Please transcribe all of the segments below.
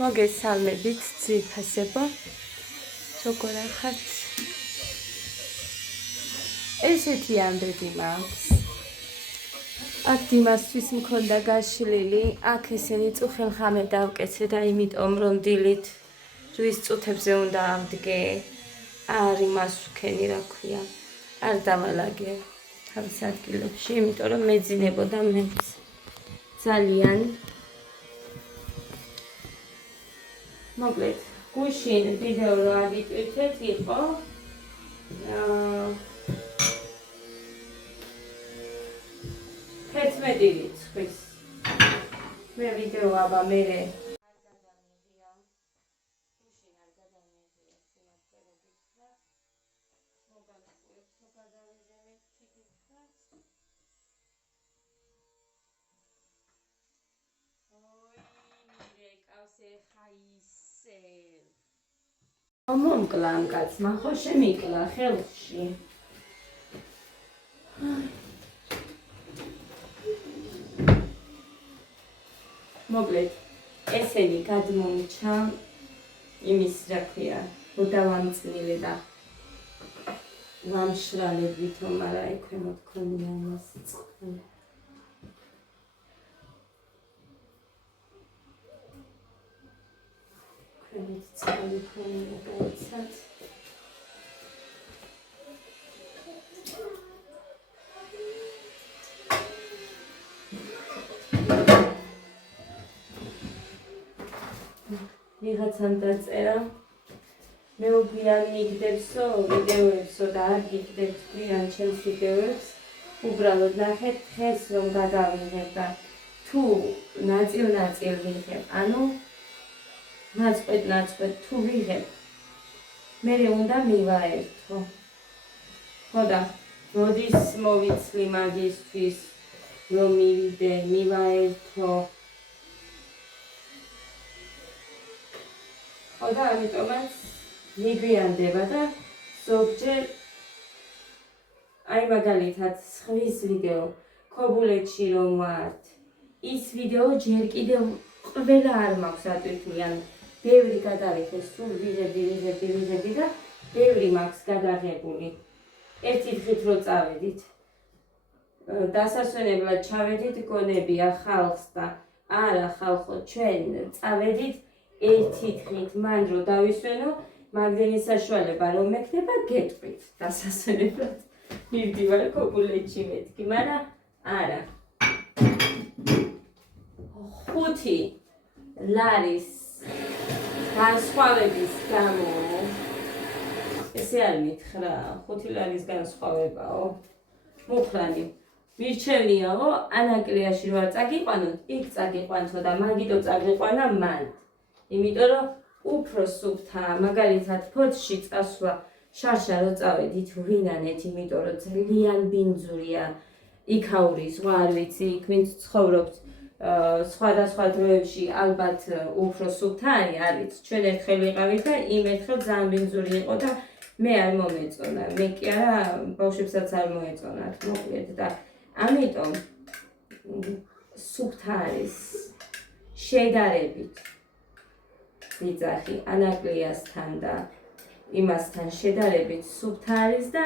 მოგესალმებით ძიფასებო როგორ ახართ ესეთი ამბები მაქვს აქ დიმასთვის მქონდა გაშლილი აქ ესენი წუხელხამე დავკეცე და იმიტომ რომ დილით რის წუთებზე უნდა ავდგე არ იმას ვქენი რა ქვია არ დავალაგე თავის ადგილებში იმიტომ რომ მეძინებოდა მეც ძალიან მოკლედ გუშინ ვიდეო რა ვიტვირთეთ იყო 11 რიცხვის მე ვიდეო აბა მერე მომკლა ამ კაცმა ხო შემიკლა ხელში მოკლედ ესენი გადმომჩა იმის რა ქვია უდავამწნილე და ვამშრალებით რომ არა ექვემოთ ქონია მას წყალი ქვემოთ წყალი ქონია გაიცათ ვიღაცამ დაწერა მეუღლიან მიგდებსო ვიდეოებსო და არ გიგდებთ გვიან ჩემს ვიდეოებს უბრალოდ ნახეთ დღეს რომ გადავიღებ და თუ ნაწილ ვიღებ ანუ ნაწყვეტ თუ ვიღებ მერე უნდა მივაერთო ხო და მოდის მოვიცლი მაგისთვის რომ მივიდე მივაერთო და ამიტომაც მიგვიანდება და ზოგჯერ აი მაგალითად სხვის ვიდეო ქობულეთში რომ ვართ ის ვიდეო ჯერ კიდევ ყველა არ მაქვს ატვირთული ან ბევრი გადავიხე სულ ვიღებდი და ბევრი მაქვს გადაღებული ერთი დღით რო წავედით დასასვენებლად ჩავედით გონებია ხალხს და არა ხალხო ჩვენ წავედით ერთი დღით მან რო დავისვენო მაგდენი საშუალება რომ მექნება გეტყვით დასასვენებლად მივდივარ ქობულეთში მეთქი მაგრამ არა 5 ლარის განსხვავების გამო ესე არ მითხრა 5 ლარის განსხვავებაო მუხრანი მირჩევნიაო ანაკლიაში რო არ წაგიყვანოთ იქ წაგიყვანთო და მაგიტო წაგიყვანა მან იმიტომ რომ უფრო სუფთაა მაგალითად ფოთში წასვლა შარშა რო წავედით ვინანეთ იმიტომ რომ ძალიან ბინძურია იქაური სხვა არ ვიცი იქ ვინც ცხოვრობთ სხვადასხვა დროებში ალბათ უფრო სუფთაა არის ჩვენ ერთხელ ვიყავით და იმ ერთხელ ძალიან ბინძური იყო და მე არ მომეწონა მე კი არა ბავშვებსაც არ მოეწონათ მოკლედ და ამიტომ სუფთა არის შედარებით ვიძახი ანაკლიასთან და იმასთან შედარებით სუფთა არის და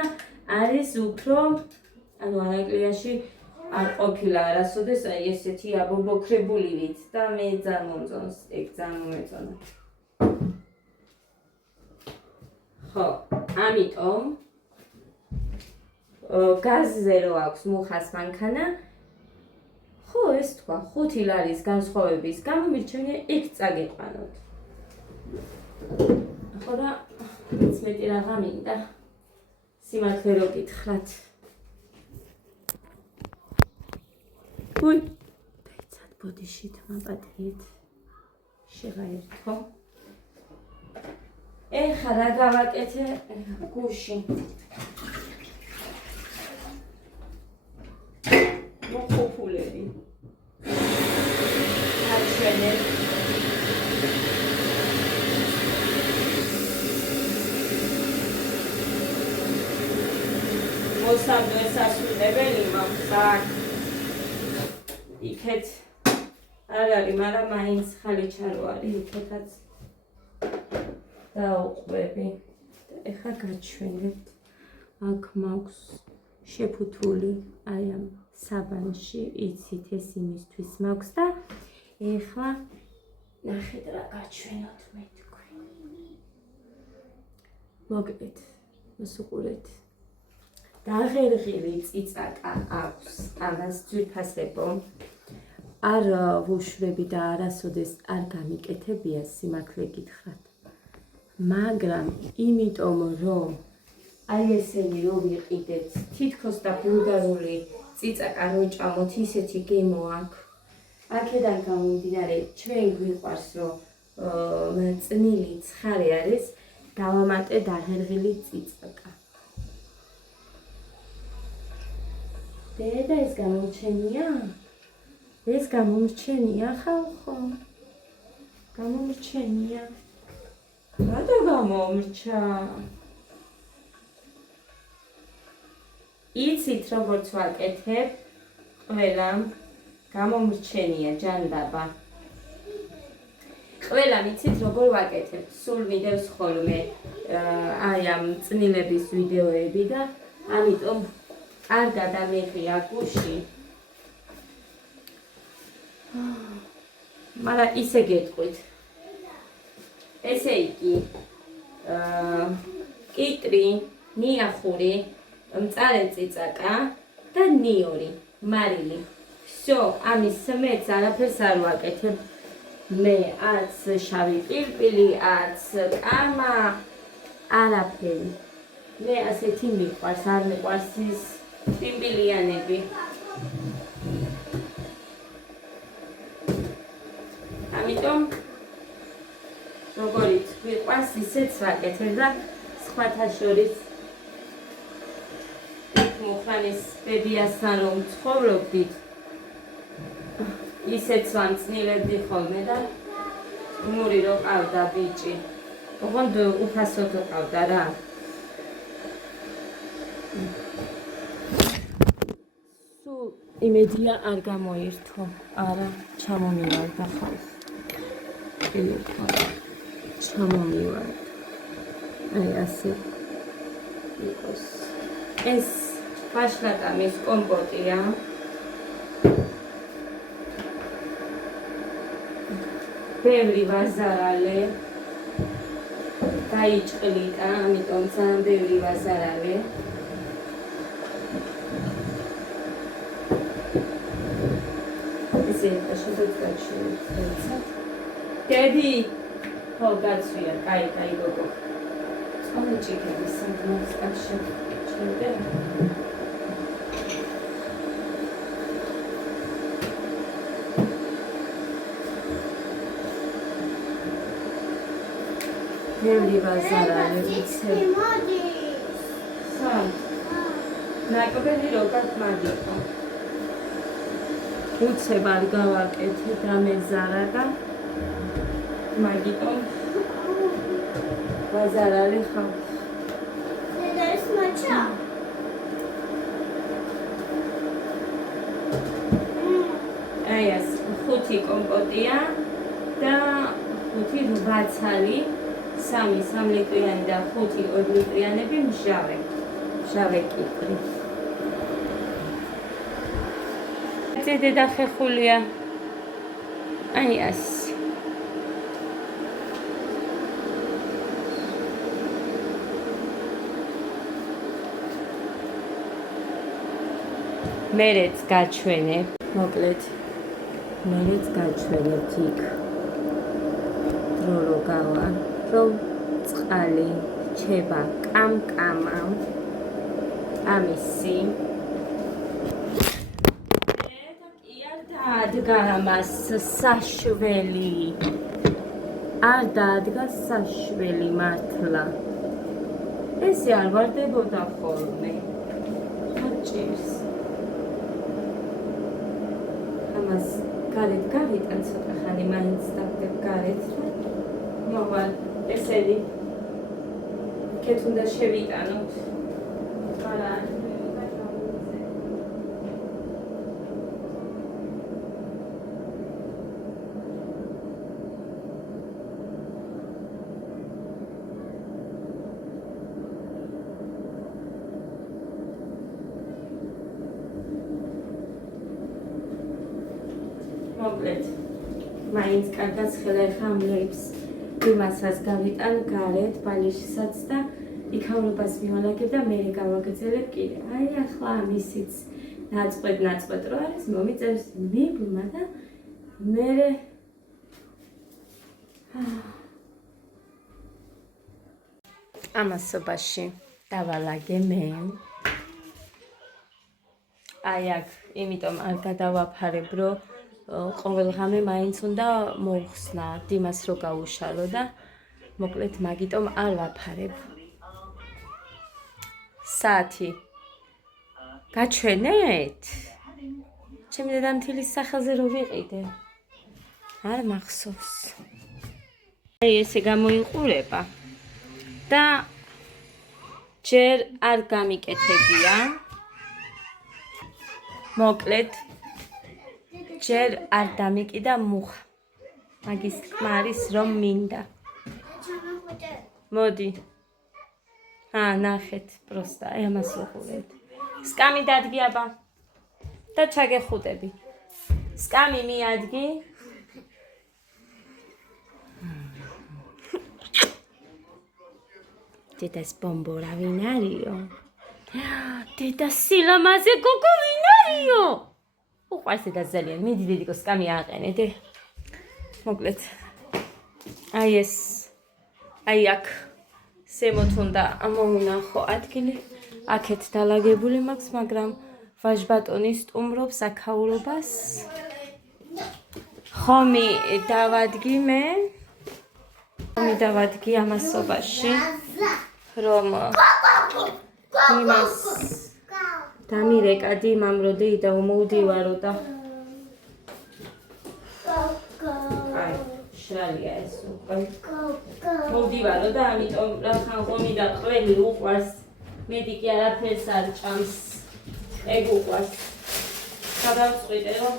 არის უფრო ანუ ანაკლიაში არ ყოფილა არასოდეს აი ესეთი აბობოქრებულივით და მე ძალიან მომწონს ეგ ძალიან მომეწონა ხო ამიტომ გაზზე რო აქვს მუხას მანქანა ხო ეს თქვა 5 ლარის განსხვავების გამო მირჩევნია იქ წაგიყვანოთ ხო და მეტი რაღა მინდა სიმართლე რო გითხრათ უი დაიცად ბოდიში თმაპატიეთ შეღაერთო ეხლა რა გავაკეთე გუში მოხופულები აჩვენებ მოსამდე სასულებელი მაქვს იქეთ არ არის, მაგრამ მაინც ხალიჩარო არის, იქეთაც დაუყვები. ეხლა გაჩვენებთ. აქ მაქვს შეფუთული, აი ამ საბანში, იცით ეს იმისთვის მაქვს და ეხლა ნახეთ რა გაჩვენოთ მე თქვენ. მოგეთ, მოსუყურეთ. დაღერღილი წიწაკა აქვს, ამას ძვირფასებო. არ ვუშვები და არასოდეს არ გამიკეთებია სიმართლე გითხრათ. მაგრამ იმიტომ რომ აი ესენი რო ვიყიდეთ, თითქოს და ბულგარული წიწაკა რო ჭამოთ, ისეთი გემო აქვს. აქედან გამომდინარე, ჩვენ გვიყვარს რომ წნილი ცხარე არის, დავამატე დაღერღილი წიწაკა. დედა ეს გამომჩენია? ეს გამომჩენია ხალხო? გამომჩენია? რატო გამომრჩა? იცით როგორც ვაკეთებ? ყველამ გამომრჩენია ჯანდაბა. ყველამ იცით როგორ ვაკეთებ? სულ მიდევს ხოლმე აი ამ წნილების ვიდეოები და ამიტომ კარგად ამეღია გუში. მაგრამ ისე გეტყვით. ესე იგი კიტრი, ნიახური, მწარე წიწაკა და ნიორი, მარილი. всё, ამის მეც არაფერს არ ვაკეთებ. მე არც შავი პილპილი, არც კამა, არაფერი. მე ასეთი მიყვარს, არ მიყვარს ის პილპილიანები. ამიტომ როგორიც გვიყვარს, ისეც ვაკეთებ და სხვათა შორის მუხრანის ბებიასთან რომ ცხოვრობდით, ისეც ვამწნილებდი ხოლმე და უმური რო ყავდა ბიჭი. ოღონდ უფასოდ ყავდა რა. სულ იმედია არ გამოირთო. არა, ჩამომივარდა ხალხ. ჩამომივარდა. აი ასე იყოს. ეს ბაშლატამის კომპოტია. ბევრი ვაზარალე დაიჭყლიტა, ამიტომ ძალიან ბევრი ვაზარალე. ესე შეძლოთ გაჩვენოთ. დედი, ხო გაცვია, კაი გოგო. წამოჭიქები სანდმოს კაცში. ჩერდე. ბევრი ვაზარალე ვიცი. სამ. ნაკობელი როგორ მაგიყო. უცებ არ გავაკეთე და მეზარა და მაგიტომ ვაზარალე ხარ. დედა ეს მაჩა? აი ეს 5 კომპოტია და 5 რვაცალი, 3 სამლიტრიანი და 5 ორლიტრიანები მჟავე კიტრი. დედა ხეხულია. აი ასე. მერეც გაჩვენებ, მოკლედ. მერეც გაჩვენებთ იქ. დრო რო გავა, რომ წყალი რჩება კამკამა. ამისი. დადგა მას საშველი. არ დადგა საშველი მართლა. ესე არ ვარდებოდა ხოლმე. ჭირს. ამას გარეთ გავიტან ცოტა ხანი მაინც დავდებ გარეთ. მოვალ ესენი კეთ უნდა შევიტანოთ. არა მოკლედ მაინც კარგად ხელა ეხა ამლებს იმასაც გავიტან გარეთ ბალიშსაც და იქაურობას მივანაგებ და მე გავაგრძელებ კიდე. აი ახლა ამისიც ნაწყვეტ რო არის მომიწევს მიბლმა და მე ამასობაში დავალაგე მე. აი აქ იმიტომ არ გადავაფარებ რომ ყოველღამე მაინც უნდა მოუხსნა დიმას რო გაუშალო და მოკლედ მაგიტომ არ ვაფარებ. საათი გაჩვენეთ? ჩემი დედამთილის სახელზე რო ვიყიდე? არ მახსოვს. აი ესე გამოიყურება და ჯერ არ გამიკეთებია. მოკლედ ჯერ არ დამიკიდა მუხა. მაგის თქმა არის რომ მინდა. მოდი. ნახეთ, პროსტა, აი ამას ვუყურებთ. სკამი დადგი აბა და ჩაგეხუტები. სკამი მიადგი. დედას ბომბორა ვინ არისო? დედა სილამაზე გოგო ვინ არისო? უყვარს დედა ძალიან, მიდი დედიკო სკამი ააყენე. მოკლედ აი ეს აი აქ ზემოთ უნდა მოუნახო ადგილი. აქეთ დალაგებული მაქვს, მაგრამ ვაჟბატონი სტუმრობს აქაურობას. ხომი დავადგი მე. ხომი დავადგი ამასობაში, რომ იმას დამირეკა დიმამ რო და უმოვდივარო და აი შრალია ეს უკვე მოვდივარო და ამიტომ რახან ხომი და ყველი უყვარს. მედი კი არაფერს არ ჭამს. ეგ უყვარს. გადავწყვიტე რომ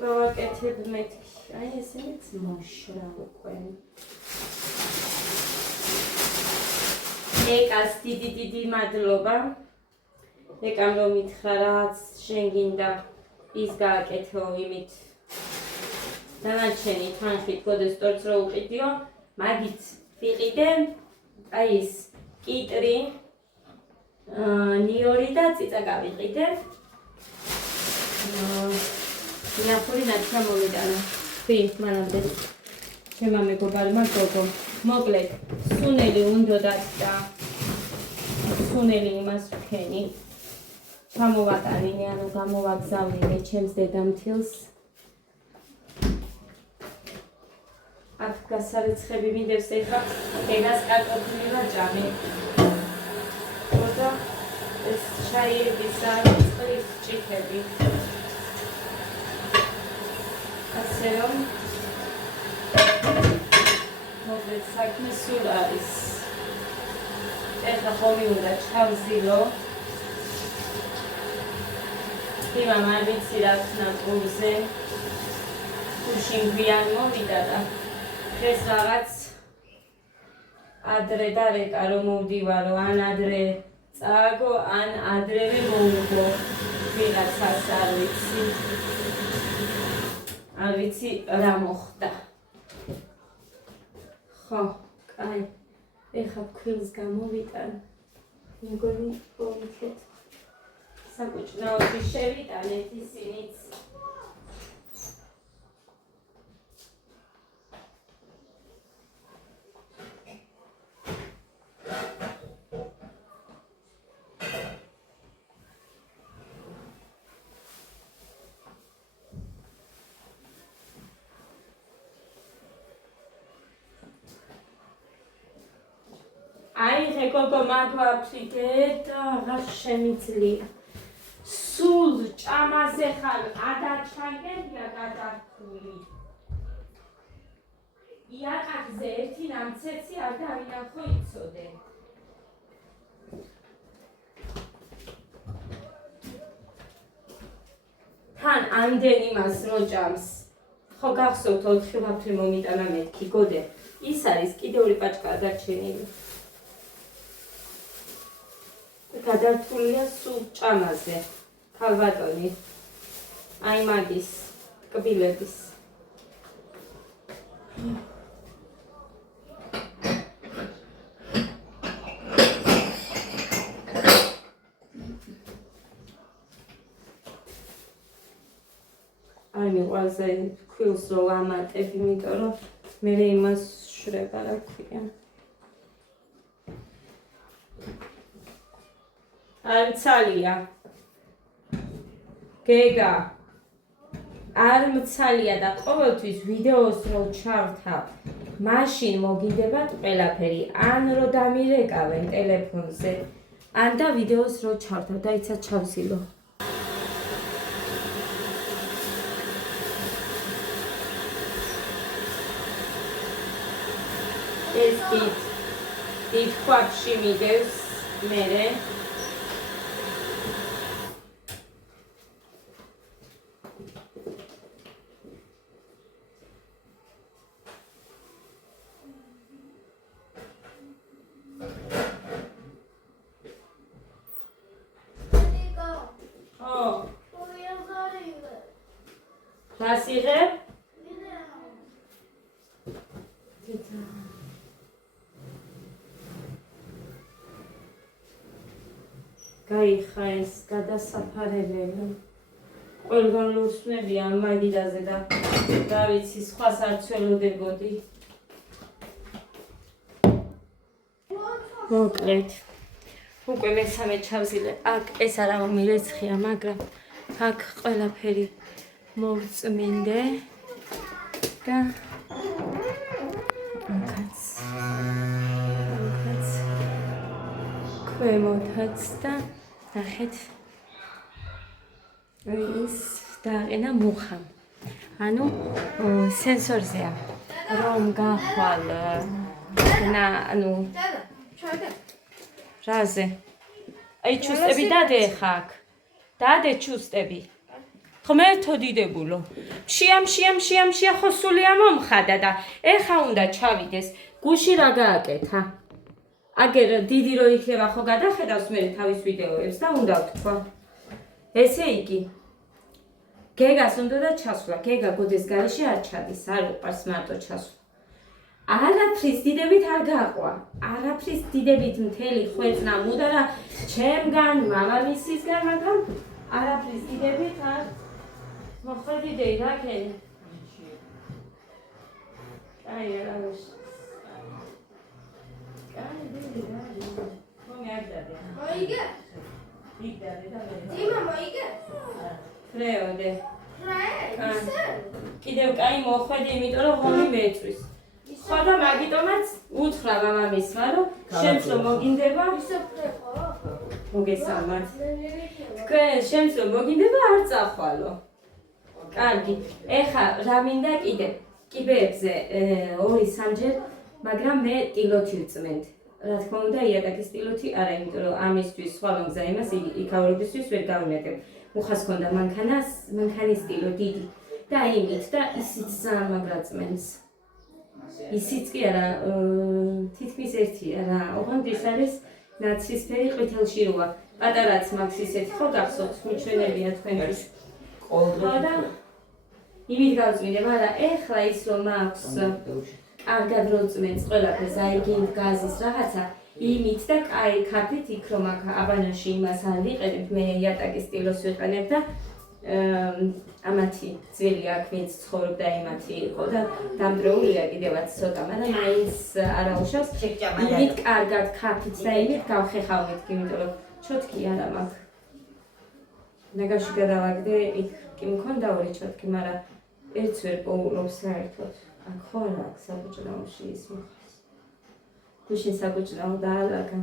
გავაკეთებ მეთქი. აი ესეც მოშრა უკვე. ეკას დიდი მადლობა. ეკამ რომ მითხრა რაღაც შენ გინდა ის გააკეთო იმით. დანარჩენი თანხით გოდეს ტორტს რო უყიდიო, მაგით ვიყიდე. აი ის კიტრი, ნიორი და წიცა გავიყიდე. ნახური ნაჩა მომიტანა. ვინ მანამდე ჩემმა მეგობარმა გოგო. მოკლედ სუნელი უნდოდათ და სუნელი იმას ვქენი. ჩამოვატანინე, ანუ გამოვაგზავნინე ჩემს დედამთილს. აქ გასარეცხები მინდებს ეხლა დედას კარტოფილი ვაჭამე. და ეს ჩაირბისა წყლის ჭიქები. ასე რომ მოკლედ საქმე სულ არის. ეხლა ხომი უნდა ჩავზილო. იმამ არ ვიცი რა ქნა ყურზე. გუშინ გვიან მოვიდა და დღეს რაღაც ადრე და რეკა რომ მოვდივარო, ან ადრე წააგო, ან ადრევე მოუგო. ვიღაცას არ ვიცი. არ ვიცი რა მოხდა. ხო, კაი. ეხლა ქვილს გამოვიტან. მეგონი მომიქეთ. საკუჭნაოთი შევიტანეთ ისინიც. აი გოგო მაგვაფრიდე და აღარ შემიძლია. სულ ჭამაზე ხარ ადარჩაგენია გადართული. იაკაკზე ერთი ნამცეცი არ დავინახო იცოდე. თან ამდენ იმას რო ჭამს. ხო გახსოვთ 4 ვაფრე მომიტანა მეთქი გოდე. ის არის კიდე 2 პაჭკა დარჩენილი. გადართულია სულ ჭამაზე. ქალბატონი აი მაგის კბილების. აი მიყვარს აი ქვილს რო ვამატებ, იმიტომ რომ მე იმას შრება რა ქვია. არ მცალია. გეგა. არ მცალია და ყოველთვის ვიდეოს რო ჩავთავ, მაშინ მოგინდებათ ყველაფერი. ან რო დამირეკავენ ტელეფონზე, ან და ვიდეოს რო ჩავთავ და იცად ჩავსილო. ეს დიდ ქვაბში მიდევს მერე. რას იღებ? გაიხა ეს გადასაფარებელი. ყველგან ლურსმები ამ მაგიდაზე და რა ვიცი, სხვას არ ცველოდებოდი. მოკლედ. უკვე მესამე ჩავზილე. აქ ეს არა მომილეცხია, მაგრამ აქ ყველაფერი მოვწმინდე და აქაც ქვემოთაც და ნახეთ ის დააყენა მუხა. ანუ სენსორზეა რომ გახვალ ანუ რაზე აი ჩუსტები დადე ხა აქ დადე ჩუსტები ღმერთო დიდებულო მშია ხოსულია მომხადა და ეხა უნდა ჩავიდეს გუში რა გააკეთა აგერ დიდი რო იქნება ხო გადახედავს მე თავის ვიდეოებს და უნდა ვთქვა ესე იგი გეგას უნდა და ჩასვლა გეგა გოდეს გარეშე არ ჩადის არ უყარს მარტო ჩასვლა არაფრის დიდებით არ გაყვა არაფრის დიდებით მთელი ხვეწნა მუდა რა ჩემგან მამამისისგან მაგრამ არაფრის დიდებით არ მოხდიდეი რა ქენი აი არა აი დიდი რა მომი არ დადე მოიგე დიდადე და მე ძიმა მოიგე ფრეოდე კიდევ კაი მოხვედი იმიტომ რომ ღომი მეწვის ხო და მაგიტომაც უთხრა მამამისმა რომ შენც რომ მოგინდება მოგესალმათ თქვენ შენც რომ მოგინდება არ წახვალო კარგი ეხა რა მინდა კიდე კიბეებზე 2-3ჯერ მაგრამ მე ტილოთი ვწმენთ რა თქმა უნდა იატაკის ტილოთი არა იმიტომ რომ ამისთვის სხვა მომგზა იმას იქავრობისთვის ვერ გავიმეტებ მუხას ქონდა მანქანის ტილო დიდი და იმით და ისიც ძალიან მაგრა წმენს ისიც კი არა თითქმის ერთია რა ოღონდ ის არის ნაცრისფერი ყვითელში როა პატარაც მაქვს ისეთი ხო გახსოვთ მიჩვენებია თქვენთვის ხო და იმით გავწმინდე მაგრამ ეხლა ის რომ მაქვს კარგად რო წმენს ყველაფერს აი გინდ გაზის რაღაცა იმით და კაი ქართით იქ რომ აქ აბანოში იმას არ ვიყენებ მე იატაკის სტილოს ვიყენებ და ამათი ძველი აქ ვინც ცხოვრობდა იმათი იყო და დამდროულია კიდევაც ცოტა მაგრამ მაინც არა უშავს იმით კარგად ქართით და იმით გავხეხავით იმიტომ რომ ჩოტკი არა მაქვს ნაგაში გადავაგდე იქ კი მქონდა 2 ჩოტკი მაგრამ ერთს ვერ პოულობს საერთოდ აქ ხო არა აქ საბუჭრაოში ის მოხდეს გუშინ საბუჭრაო დაალაგა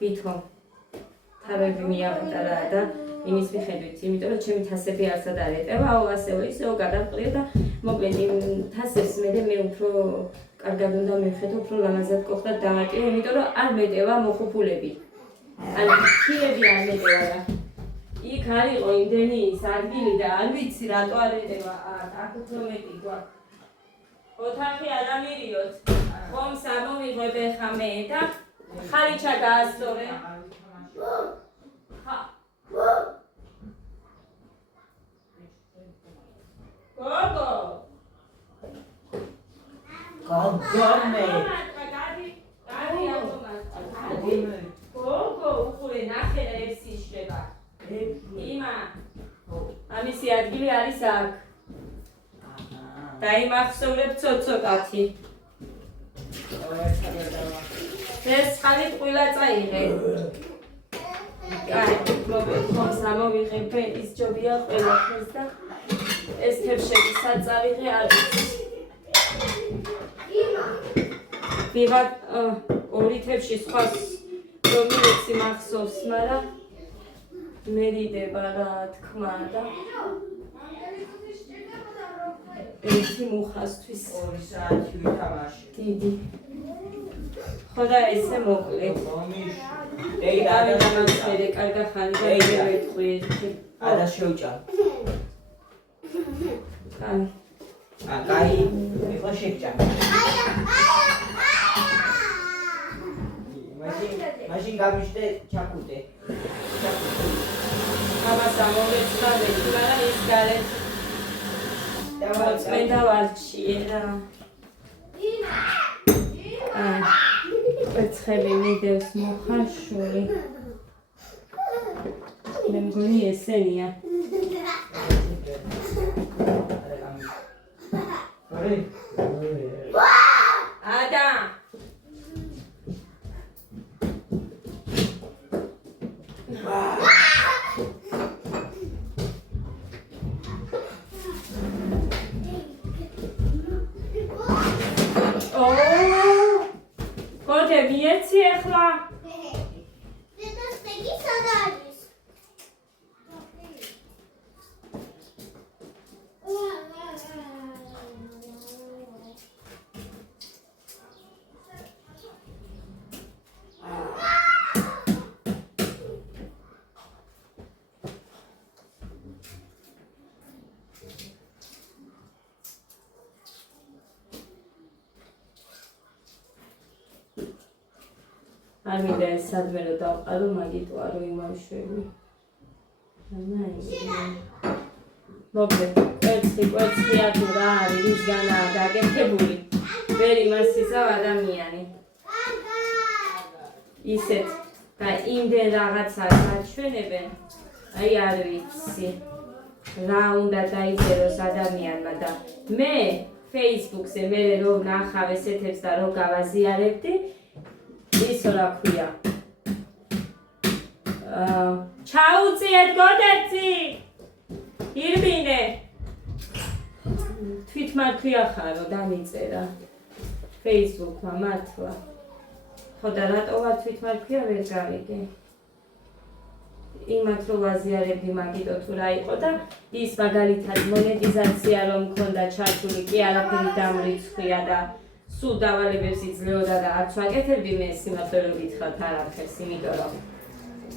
ვითომ თავები მიავტარა და იმის მიხედვით, იმიტომ რომ ჩემი თასები არცად არ ეტევაო, ასეო ისეო გადავყრია და მოკლედ იმ თასებს მე უფრო კარგად უნდა მივხედო, უფრო ლამაზად ყოფდა დავატიო, იმიტომ რომ არ მეტევა მოხუპულები. ანუ ქიები არ მეტევა და იქ არისო იმდენი ის ადგილი და არ ვიცი რატო არ ეტევა აქ უფრო მეტი გვაქვს. ოთახი არ ამირიოთ. ხომს ამომიღებ ეხა მე და ხალიჩა გაასწორე. ხა გოგო გოგონე გოგო უყურე ნახე და ეს იშლება იმა ამისი ადგილი არის აქ დაიმახსოვრებ ცოტ-ცოტათი ეს ხალი ყვილა წაიღე აი მოგეთხოვს ამოვიღებ ის ჯობია ყველაფერს და ეს თებშები საწავიღე არ ვიცი ვიღაც ორი თებში სხვა რომილეცი მახსოვს მაგრამ მერიდება რა თქმა და ერთი მუხასთვის 2 საათი ვითამაში დიდი ხო და ესე მოკლე ეი დამამცერე კარგა ხანი და მივეთყვი ერთი არა შეუჭა კაი კაი ეხლა შეჭა მაშინ გამიშტე ჩაკუტე ამას ამოვეცდა მეტი მაგრამ ის გარეთ მოწმენდა ვარჩიე რა კვერცხები მიდევს მოხარშული მე მგონი ესენია ადა გოდე მიეცი ახლა დედას ტეგი სად არის? არ მინდა ეს სადმე რომ დავყარო მაგიტო არო იმავშვები მოკლედ კვერცხი ათუ რა არის რისგანაა გაკეთებული ვერ იმასისავ ადამიანი ისეთ და იმდენ რაღაცა გაჩვენებენ აი არ ვიცი რა უნდა დაიწეროს ადამიანმა და მე Facebook-ზე მე რომ ნახავ ესეთებს და რომ გავაზიარებდი ისო რა ქვია ჩაუწიეთ გოდეცი ირბინე თვითმართვია ხარო დამიწერა Facebook-მა მართლა ხო და რატო ვარ თვითმართვია ვერ გავიგე იმათ რომ ვაზიარებდი მაგიტო თუ რა იყო და ის მაგალითად მონეტიზაცია რომ მქონდა ჩართული კი არაფერი დამრიცხვია და სულ დავალებებს იძლეოდა და არც ვაკეთებდი მე სიმართლე რომ გითხრათ არაფერს იმიტომ რომ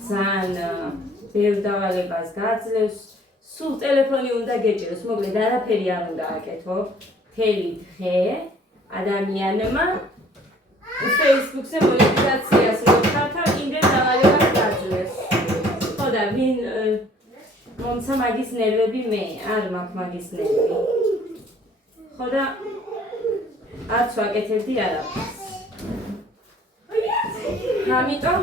ძალიან ბევრ დავალებას გაძლევს სულ ტელეფონი უნდა გეჭიროს მოკლედ არაფერი არ უნდა აკეთო მთელი დღე ადამიანმა Facebook-ზე მონეტიზაციას მოხართავ იმდენ დავალებას გაძლევს ხო და ვინ მომცა მაგის ნერვები მე არ მაქვს მაგის ნერვი ხო და არც ვაკეთებდი არაფერს. ამიტომ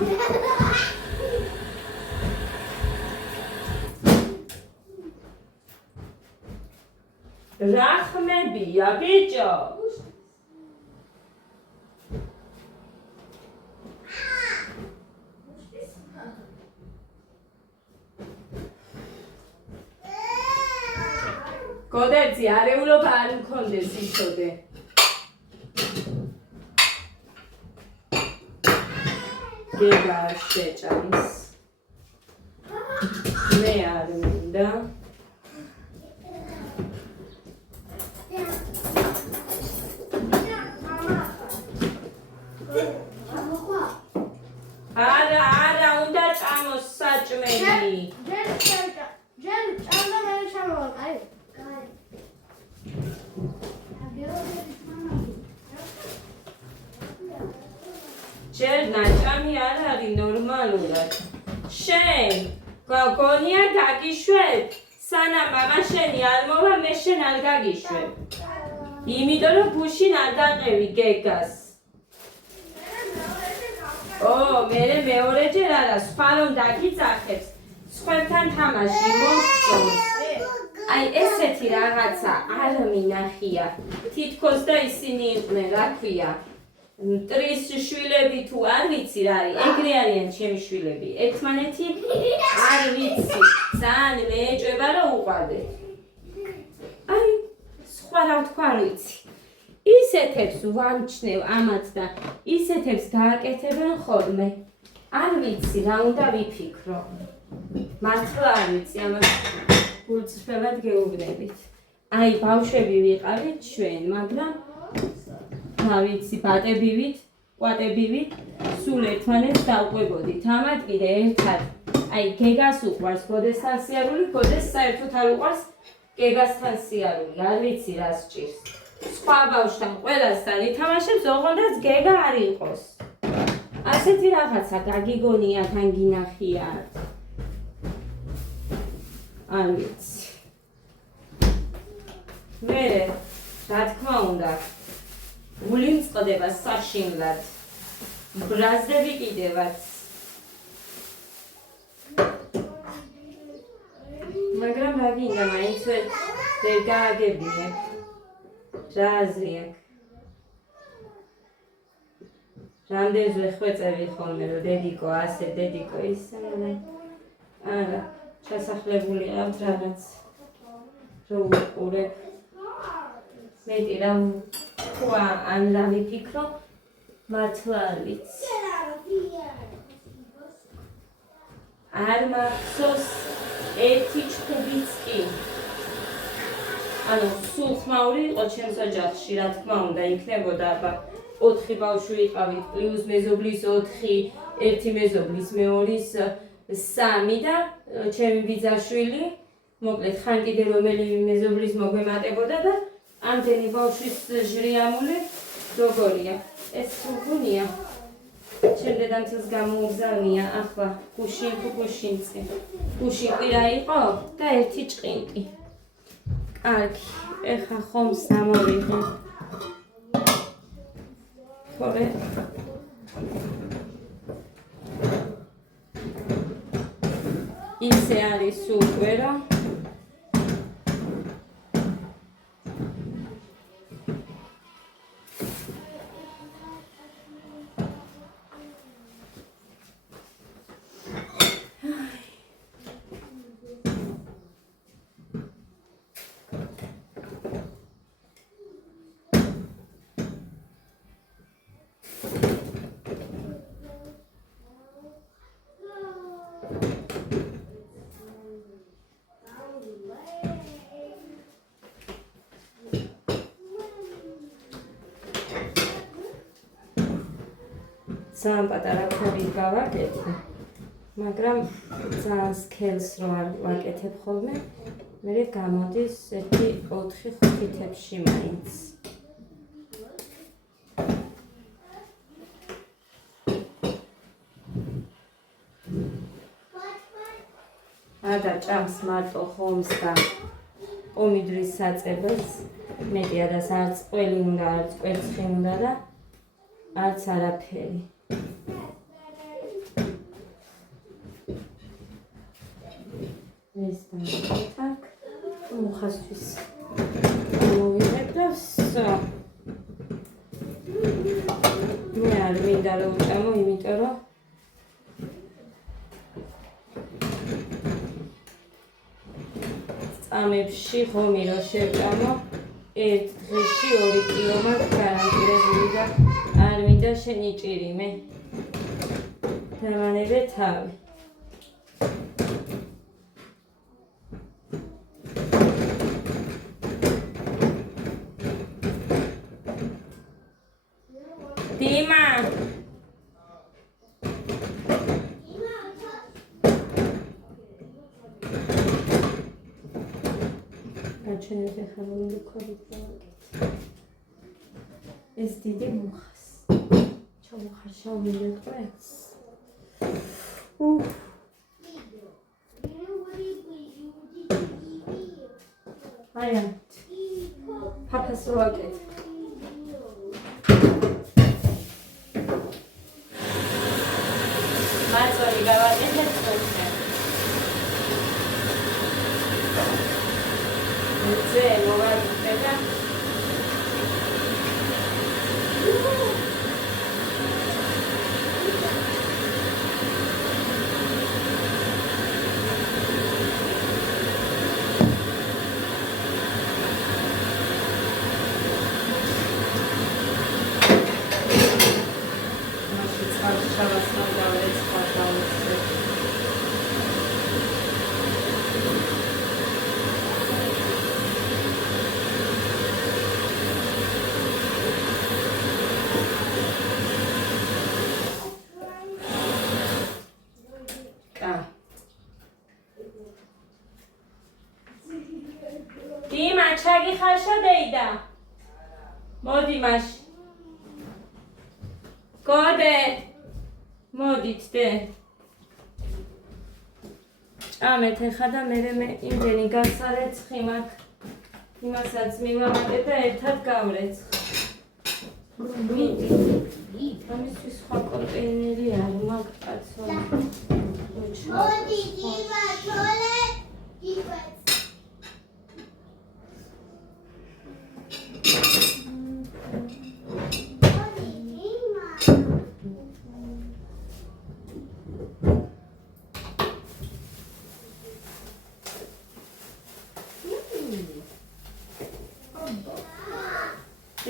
რა ხმებია ბიჭო? გოდეცი არეულობა არ მქონდეს იცოდე. გეგა არ შეჭამის. მე არ მინდა. არა, უნდა წამოს საჭმელი. ჯერ ჭამდა მე ჩამოვა, კაი. ჯერ ნაჭამი არ არის ნორმალურად. შენ გოგონია დაგიშვებ სანამ მამა შენი არ მოვა, მე შენ არ გაგიშვებ. იმიტომ რომ გუშინ არ დაყევი გეგას. მე მეორეჯერ არა, სხვა რომ დაგიძახებს, სხვებთან თამაში მოგწონს. აი ესეთი რაღაცა არ მინახია. თითქოს და ისინი იყვნენ, რა ქვია, მტრის შვილები თუ არ ვიცი რა არის, ეგრე არიან ჩემი შვილები. ერთმანეთი არ ვიცი, ძალიან მეეჭვება რომ უყვარდეთ. აი სხვა რა ვთქვა არ ვიცი. ისეთებს ვამჩნევ ამათ და ისეთებს გააკეთებენ ხოლმე. არ ვიცი რა უნდა ვიფიქრო. მართლა არ ვიცი ამას გულწრფელად გეუბნებით. აი ბავშვები ვიყავით ჩვენ, მაგრამ რა ვიცი, ბატებივით, კვატებივით სულ ერთმანეთს დავყვებოდით. ამათ კიდე ერთად. აი გეგას უყვარს გოდესთან სიარული, გოდეს საერთოდ არ უყვარს გეგასთან სიარული. არ ვიცი რა სჭირს. სხვა ბავშვთან ყველასთან ითამაშებს, ოღონდაც გეგა არ იყოს. ასეთი რაღაცა გაგიგონიათ ან გინახიათ. არ ვიცი. მე რა თქმა უნდა გული მწყდება საშინლად. ბრაზდები კიდევაც. მაგრამ რა გინდა, მაინც ვერ გააგებინებ. რა აზრი აქვს? რამდენზე ხვეწები ხოლმე, რომ დედიკო ასე, დედიკო ისე, არა, ჩასახლებული ყავთ რაღაც, რომ უყურებ. მეტი რა თქვა, ან რა ვიფიქრო, მართლა არ ვიცი. არ მახსოვს ერთი ჩხუბიც კი. ანუ სულ ხმაური იყო ჩემს ოჯახში, რა თქმა უნდა, იქნებოდა აბა 4 ბავშვი ვიყავით, პლუს მეზობლის 4, ერთი მეზობლის მეორის 3 და ჩემი ბიძაშვილი, მოკლედ ხან კიდე რომელი მეზობლის მოგვემატებოდა და ამდენი ბავშვის ჟრიამული როგორია? ეს სულგუნია. ჩემ დედამთილს გამოუგზავნია ახლა გუშინწი. გუშინყირა იყო და ერთი ჭყინტი. კარგი, ეხა ხომ სამოვიღე. თორე ისე არის უკვე რა. ძალიან პატარა ქორი გავაკეთე, მაგრამ ძალიან სქელს რო არ ვაკეთებ ხოლმე, მე გამოდის 1-4-5 თებში მაინც. ადა ჭამს მარტო ხომს და პომიდრის საწებას, მეტი ადას არც ყველი უნდა, არც კვერცხი უნდა და არც არაფერი. ეს так, მუხასთვის მოვიღებ და ვსო. მე არ მინდა რომ უჭამო, იმიტომ რომ წამებში ხომი რო შევჭამო, ერთ დღეში 2 კილო მაქვს გარანტირებული და არ მინდა შენიჭირი მე. დამანებე თავი. დიმა გაჩენებ ახლა რომ ვიქორით. ეს დიდი მუხას. ჩამოხარშავ მილეთყვეს. ვაკეთებ. მაწვარი გავაკეთებ ხოლმე. ზე მოვაკეთე და დიმა ჩაგიხარშა დეიდა მოდი მაშ გოდე მოდით დე ჭამეთ ეხა და მე იმდენი გასარეცხი მაქვს იმასაც მივამატებ და ერთად გავრეცხ მიდი ამისთვის სხვა კონტეინერი არ მაქვს კაცო მოდი დიმა თოლე გიყვეთ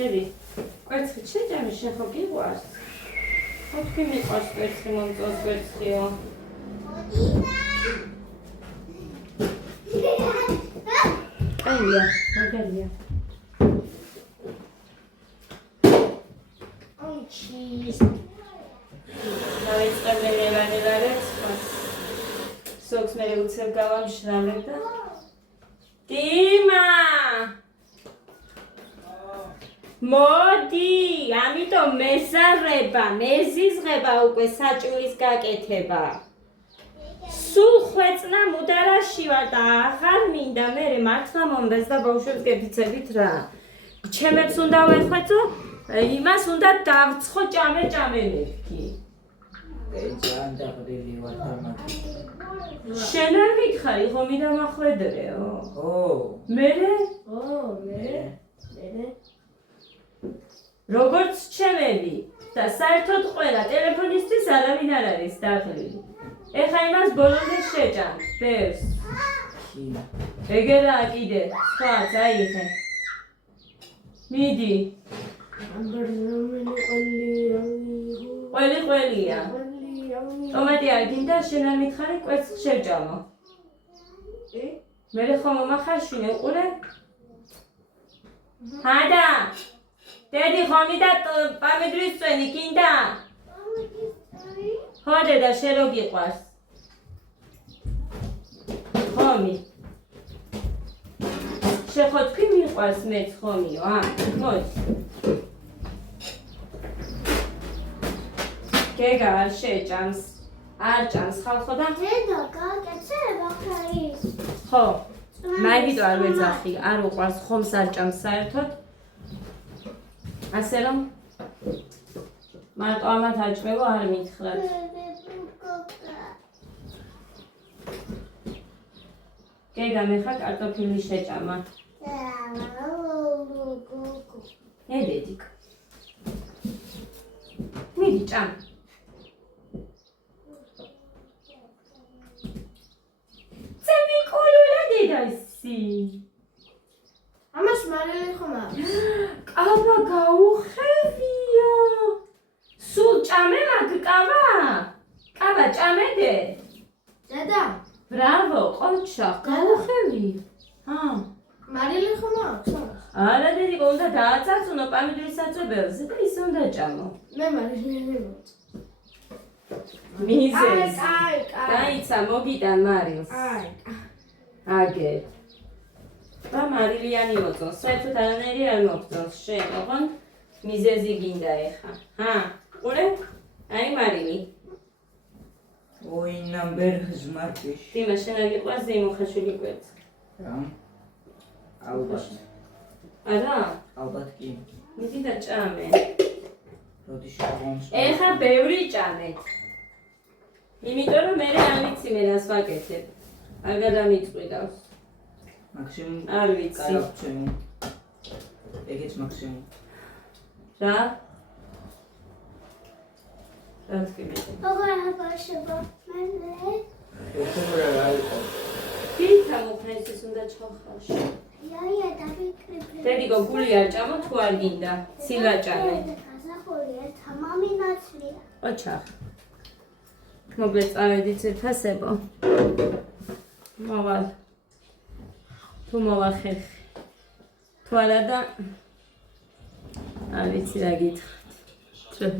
დედი, კვერცხი შეჭამე შენ ხო გიყვარს? ხო თქვი მიყვარს კვერცხი მომწონს კვერცხიო. აია, მაგარია. ჩიზ დავიწყებდი მე ვანილა რეცხოს. სოქს მე უცებ გავამშრალებ და დიმა! მოდი, ამიტომ მეზარება, მეზიზღება უკვე საჭურის გაკეთება. სულ ხვეწნა მუდარაში ვარ და აღარ მინდა მე მართლა მომდეს და ბავშვებს გეფიცებით რა. ჩემებს უნდა ვეხვეწო, იმას უნდა დავცხო ჭამე-ჭამენებგი. ძალიან დაყრილი ვარ თამაში. შენ არ გითხარი, ხო მიდამახვედრეო? ო, მერე? მე როგორც ჩემები და საერთოდ ყველა ტელეფონისთვის არავინ არ არის დაღლილი. ეხა იმას ბოლომდე შეჭამთ, ბევრს. კი. ეგერაა კიდე, სხვაც, აიღე. მიდი. ყველია. ტომატი არ გინდა, შენ არ მითხარი კვერცხს შევჭამო. მერე ხომ მომახარშვინე, უყურე? ჰადა! დედი ხომი და პამიდრის წვენი გინდა? ხო დედა შენ რო გიყვარს? ხომი. შენ ხო თქვი მიყვარს მეც ხომიო, მოდი. გეგა არ შეჭამს. არ ჭამს ხალხო და დედა გაკეთე ბაქარის ხო. მაგით არ ვეძახი, არ უყვარს ხომს არ ჭამს საერთოდ. ასე რომ მარტო ამათ აჭმევო არ მითხრათ. გეგა მე ხა კარტოფილი შეჭამა. ედედიკ. მიდი ჭამ. წემი კოლულა დედასი. ამას მარილი ხომ არის? კავა გაუხევია. სულ ჭამე მაგ კავა? კავა ჭამედე? დედა ბრავო, ყოჩა, გაუხევი. მარილი ხომ აქვს? არა დედი, უნდა დააწაწუნო პამიდრის საწვებელზე და ისე უნდა ჭამო. მე მარილი ვიმოთ. მიზეს. აი. დაიცა მოგიდან მარილს. აგე. და მარილიანი მოწონს, საერთოდ არანაირი არ მოგწონს, შენ ოღონ მიზეზი გინდა ეხა. ყურე? აი მარილი. ой, ნამბერ ზმარკიში. დიმა შენ არ გიყვარს ზეიმოხაშვილი კვერცხი. რა? ალბათ. არა? ალბათ კი. მიდი და ჭამე. როდი შეგონს. ეხა ბევრი ჭამეთ. იმიტომ რომ მე არ ვიცი მე რას ვაკეთებ. არ გადამიწყვიტავს. მაქსიმუმ არ ვიცი. კარაფცემ. ეგეც მაქსიმუმ. რა? რა თქვი მე? როგორ აბაშება? მე ერთობრა რა იყო? თითა მოხნესის უნდა ჩახალში. იაია დავიკრიფე. დედიკო გული არ ჭამო თუ არ გინდა? ცილა ჭამე. გაზახური ერთა მამინაცლია. ოჩახ. მოგე წავედით ერთასებო. მოვალ. თუ მოვახერხი. თუ არა და არ ვიცი რა გითხრათ.